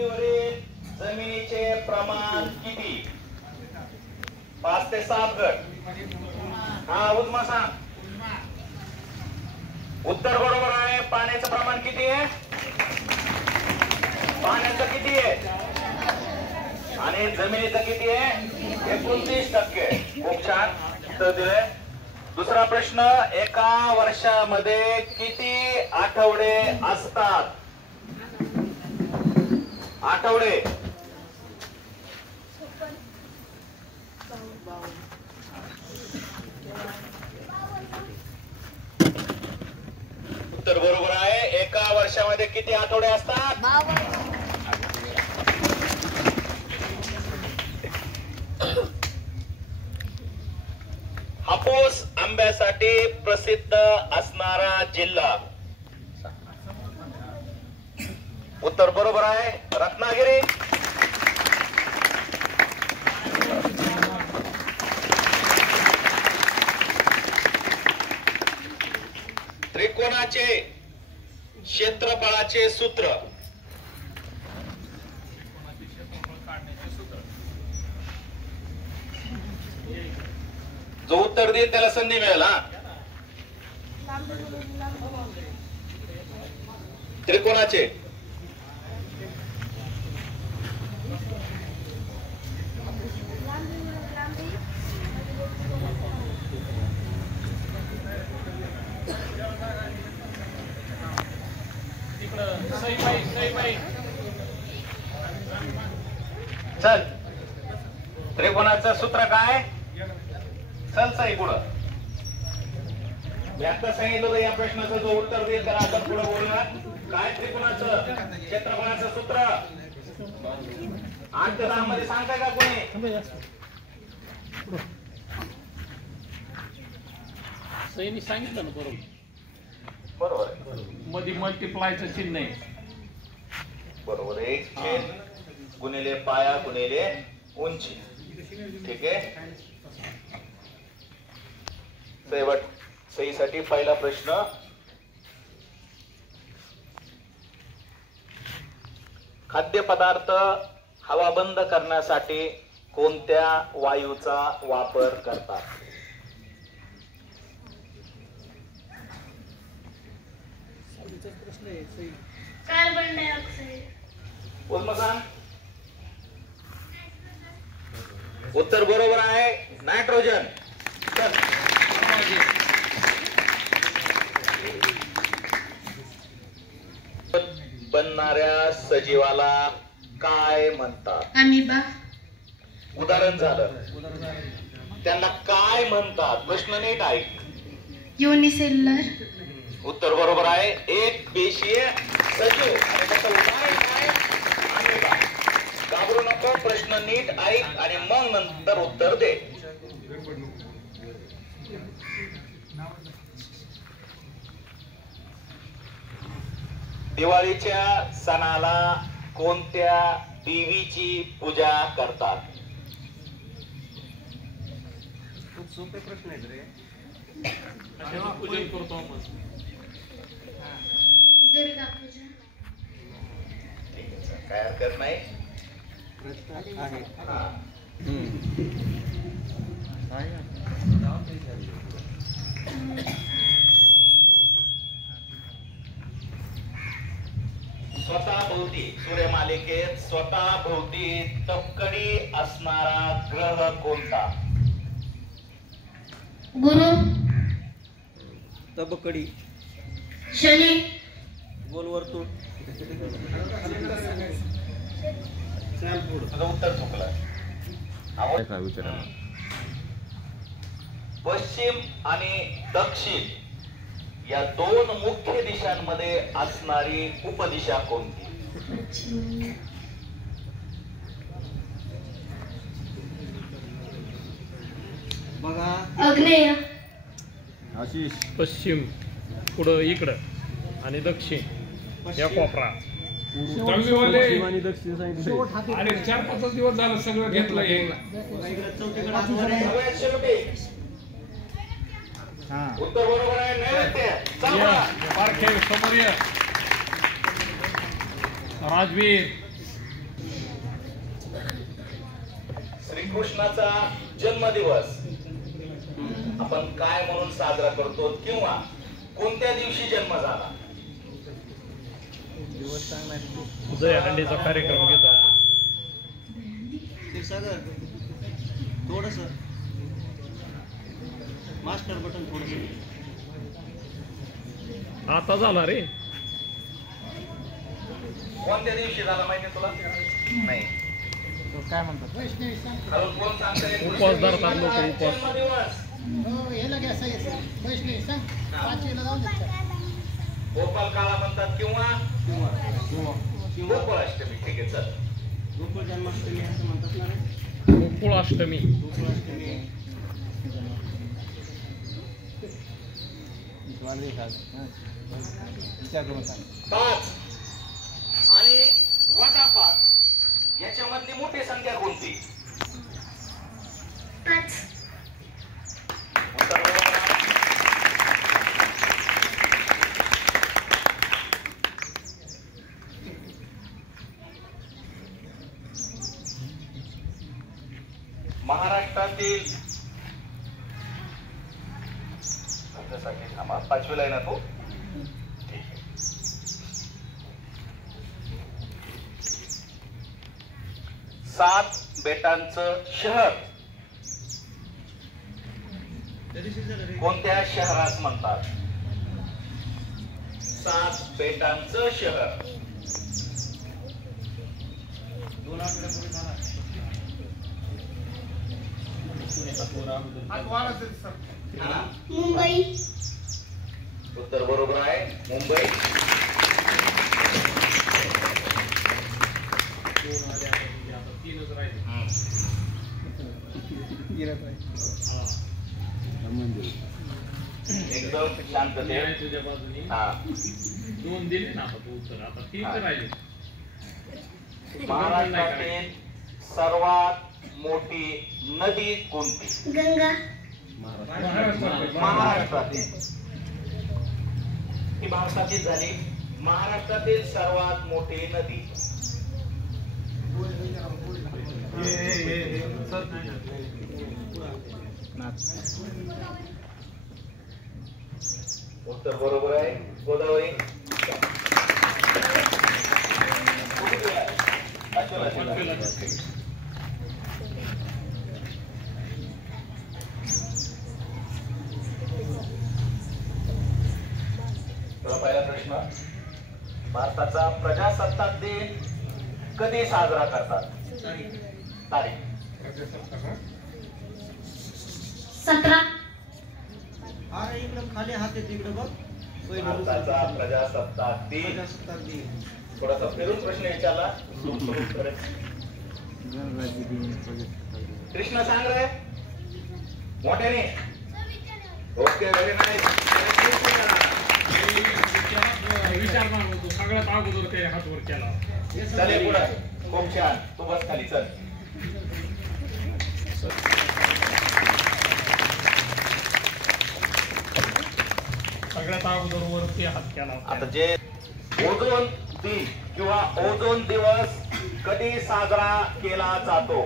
जमिनीचे प्रमाण किती? 5 ते 7 गट. हा उद्मा सांग. उत्तर बरोबर आहे. पाण्याचं प्रमाण किती आहे? पाण्याचं किती आहे आणि जमिनीचं किती आहे? 29%. खूप छान उत्तर दिले. दुसरा प्रश्न, एका वर्षामध्ये किती आठवडे असतात? आठवडे. उत्तर बरोबर आहे. एका वर्षामध्ये किती आठवडे असतात? हापूस आंब्यासाठी प्रसिद्ध असणारा जिल्हा? उत्तर बरोबर आहे. रत्नागिरी. त्रिकोणाचे क्षेत्रफळाचे सूत्र? जो उत्तर देईल त्याला संधी मिळेल. हा, त्रिकोणाचे चल. त्रिकोणाचं सूत्र काय? चल सई पुढं. आता सांगितलं होतं या प्रश्नाचं जो उत्तर देईल त्याला आपण पुढे बोलणार. काय त्रिकोणाचं क्षेत्रफळाचं सूत्र? 8 ते 10 मध्ये सांगताय का कोणी? सईनी सांगितलं ना बरोबर. बरोबर आहे. मध्ये मल्टिप्लायचं चिन्ह आहे. बरोबर. 1 छेद गुणिले पाया गुणिले उंची. ठीक आहे. सहीसाठी पहिला प्रश्न, खाद्यपदार्थ हवा बंद करण्यासाठी कोणत्या वायूचा वापर करतात? Carbon dioxide. उत्तर बरोबर आहे. नायट्रोजन. बनणाऱ्या सजीवाला काय म्हणतात? अमिबा. उदाहरण झालं. त्यांना काय म्हणतात? प्रश्न नीट ऐक. युनिसेल्युलर. उत्तर बरोबर आहे. एक पेशीय सजीव. आणि त्याचं उदाहरण काय? अमिबा. घाबरू नको. प्रश्न नीट ऐक आणि मग नंतर उत्तर दे. दिवाळीच्या सणाला कोणत्या देवीची पूजा करतात? खूप सोपे प्रश्न आहेत रे. पूजन करतो आपण. दुर्गा पूजा. काय हरकत नाही. स्वतःभोवती सूर्यमालिकेत स्वतःभोवती तपकडी असणारा ग्रह कोणता? गुरु. तबकडी. शनी. गोलवर्तुळ. तुझं उत्तर चुकलं. पश्चिम आणि दक्षिण या 2 मुख्य दिशांमध्ये असणारी उपदिशा कोणती? बघा. आग्नेय. आशिष. पश्चिम पुढं इकडं आणि दक्षिण या कोपरा. पश्चिम आणि दक्षिण सांगितलं. अरे 4-5 दिवस झालं सगळं घेतलं. उत्तर बरोबर आहे. नैऋत्य. समोर राजवीर श्रीकृष्णाचा जन्मदिवस आपण काय म्हणून साजरा करतो किंवा कोणत्या दिवशी जन्म झाला? दहीहंडीचा कार्यक्रम घेतो आपण. थोडस मास्टर बटन थोडस आता झाला रे. कोणत्या दिवशी झाला माहिती तुला? नाही. काय म्हणतात? अजून कोण सांगता येईल? उपवास धरतात लोक, उपवास. जन्मदिवस गोपाल काळा म्हणतात किंवा गोकुळाष्टमी. ठीक आहे, चल. गोकुळ जन्माष्टमी असं म्हणतात ना रे? गोकुळाष्टमी. गोकुळाष्टमी 5 आणि वजा 5 याच्यामधली मोठी संख्या कोणती? 5. उत्तर बरोबर आहे. महाराष्ट्रातील थांबा, 5वीला आहे ना तू? ठीक आहे. 7 बेटांचं शहर कोणत्या शहरास म्हणतात? 7 बेटांचं शहर. 2 आठवड्यापूर्वी झाला. मुंबई. उत्तर बरोबर आहे, मुंबई. तीनच राहिले. एकदम शांतते. तुझ्या बाजूने हा. 2 दिले ना आता तू उत्तर. आता 3 राहिले. महाराष्ट्रातील सर्वात मोठी नदी कोणती? गंगा. महाराष्ट्रातील. ही भारतातील झाली. महाराष्ट्रातील सर्वात मोठी नदी. उत्तर बरोबर आहे, गोदावरी. पहिला प्रश्न, भारताचा प्रजासत्ताक दिन कधी साजरा करतात? तारीख. 17. अरे इकडं खाली हात येते इकडं बघ. भारताचा प्रजासत्ताक दिन. प्रजासत्ताक दिन. थोडासा फिरून प्रश्न विचारला. कृष्ण सांग रे मोठ्याने. Okay, very nice. विचारणार होतो सगळ्यात अगोदर त्याने हात वर केला. चले पुढे. खूप छान. तू बस खाली, चल. सगळ्यात अगोदर वरती हात केला. आता जे ओझोन दिन किंवा ओझोन दिवस कधी साजरा केला जातो?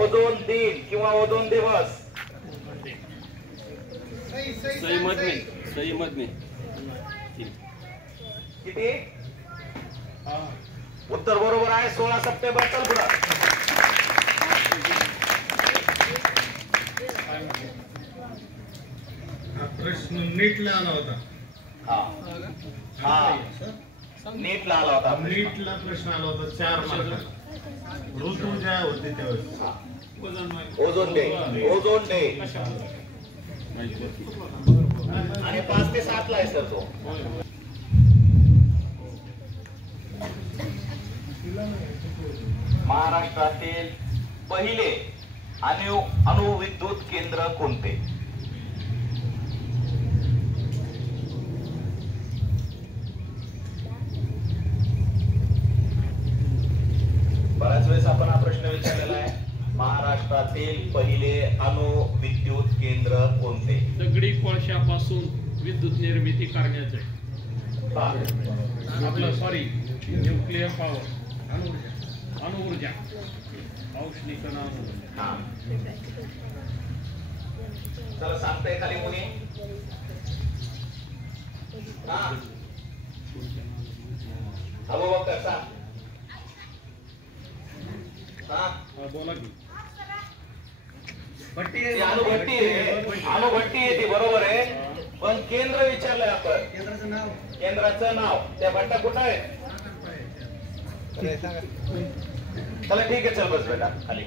ओझोन दिन किंवा ओझोन दिवस. सही मत में किती? उत्तर बरोबर आहे, 16 सप्टेंबर. चल पुढे. प्रश्न नीटला आला होता. हा हा, नीटला आला होता. नीटला प्रश्न आला होता 4 मार्काचा. ऋतू ज्या होते त्यावेळेस. Ozone day. Ozone day. आणि 5 ते 7 ला आहे सर तो. महाराष्ट्रातील पहिले अणुविद्युत केंद्र कोणते? बऱ्याच वेळेस आपण हा प्रश्न विचारलेला आहे. महाराष्ट्रातील पहिले अणुविद्युत केंद्र कोणते? दगडी कोळशापासून विद्युत निर्मिती करण्याचे आपलं न्यूक्लिअर पॉवर, अणुऊर्जा. संख्या औष्णिकणा हा चला सांगताय खाली मुली हा अबो बघ सांग हा बोला की ती अणुभट्टी आहे ती बरोबर आहे पण केंद्र विचारलंय आपण केंद्राचं नाव त्या भट्टा कुठं आहे चला ठीक आहे चल बस बेटा खाली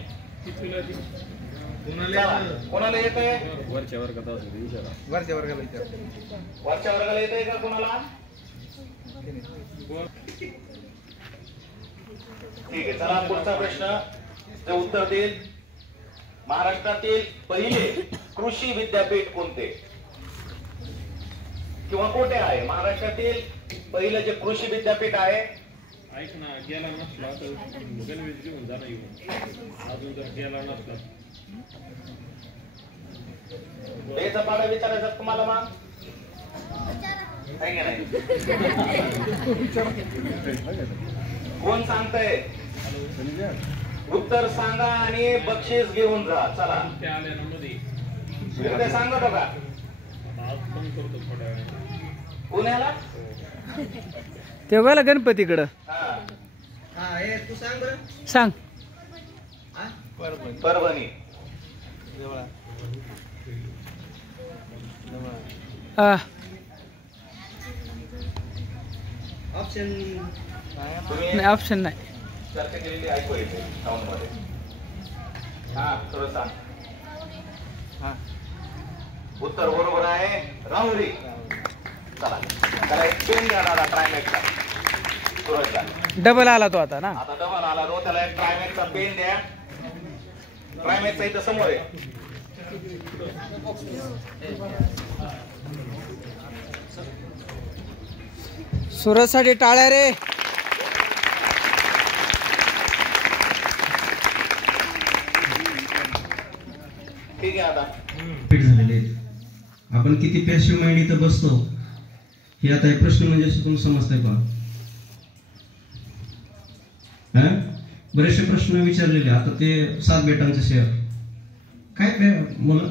कोणाला येत आहे वरच्या वर्गात वरच्या वर्गाला येत आहे का कोणाला ठीक आहे चला पुढचा प्रश्न ते उत्तर देईल महाराष्ट्रातील पहिले कृषी विद्यापीठ कोणते किंवा कोठे आहे महाराष्ट्रातील पहिलं जे कृषी विद्यापीठ आहे ऐक ना गेला नसला तर गणवेश घेऊन जा ना येऊन अजून जर गेला नसला याचा पाडा विचारायचा तुम्हाला मग आहे की नाही कोण सांगतंय उत्तर सांगा आणि बक्षीस घेऊन जा चला त्या आल्या ना मध्ये ते सांगतो का आज फोन करतो थोड्या वेळाने पुण्याला ते गेला गणपतीकडं हा हा हे तू सांग बरं सांग हा परभणी ऑप्शन तुम्ही नाही ऑप्शन नाही चर्चा केलेली ऐकू येते साऊंड मध्ये हा थोडं सांग उत्तर बरोबर आहे राहुरी चला त्याला एक पेन द्या दादा ट्रायमॅक्सचा सुरजला डबल आला तो आता ना आता डबल आला तो त्याला एक ट्रायमॅक्सचा पेन द्या ट्रायमॅक्सचा इथं समोर आहे सुरतसाठी टाळ्या रे ठीक आहे आता झालेले आहेत. आपण किती पॅसिव्ह माइंड इथं बसतो हे आता एक प्रश्न म्हणजे शिकून समजतंय का बरेचसे प्रश्न विचारलेले आता ते 7 बेटांचे शेअर काय मुलं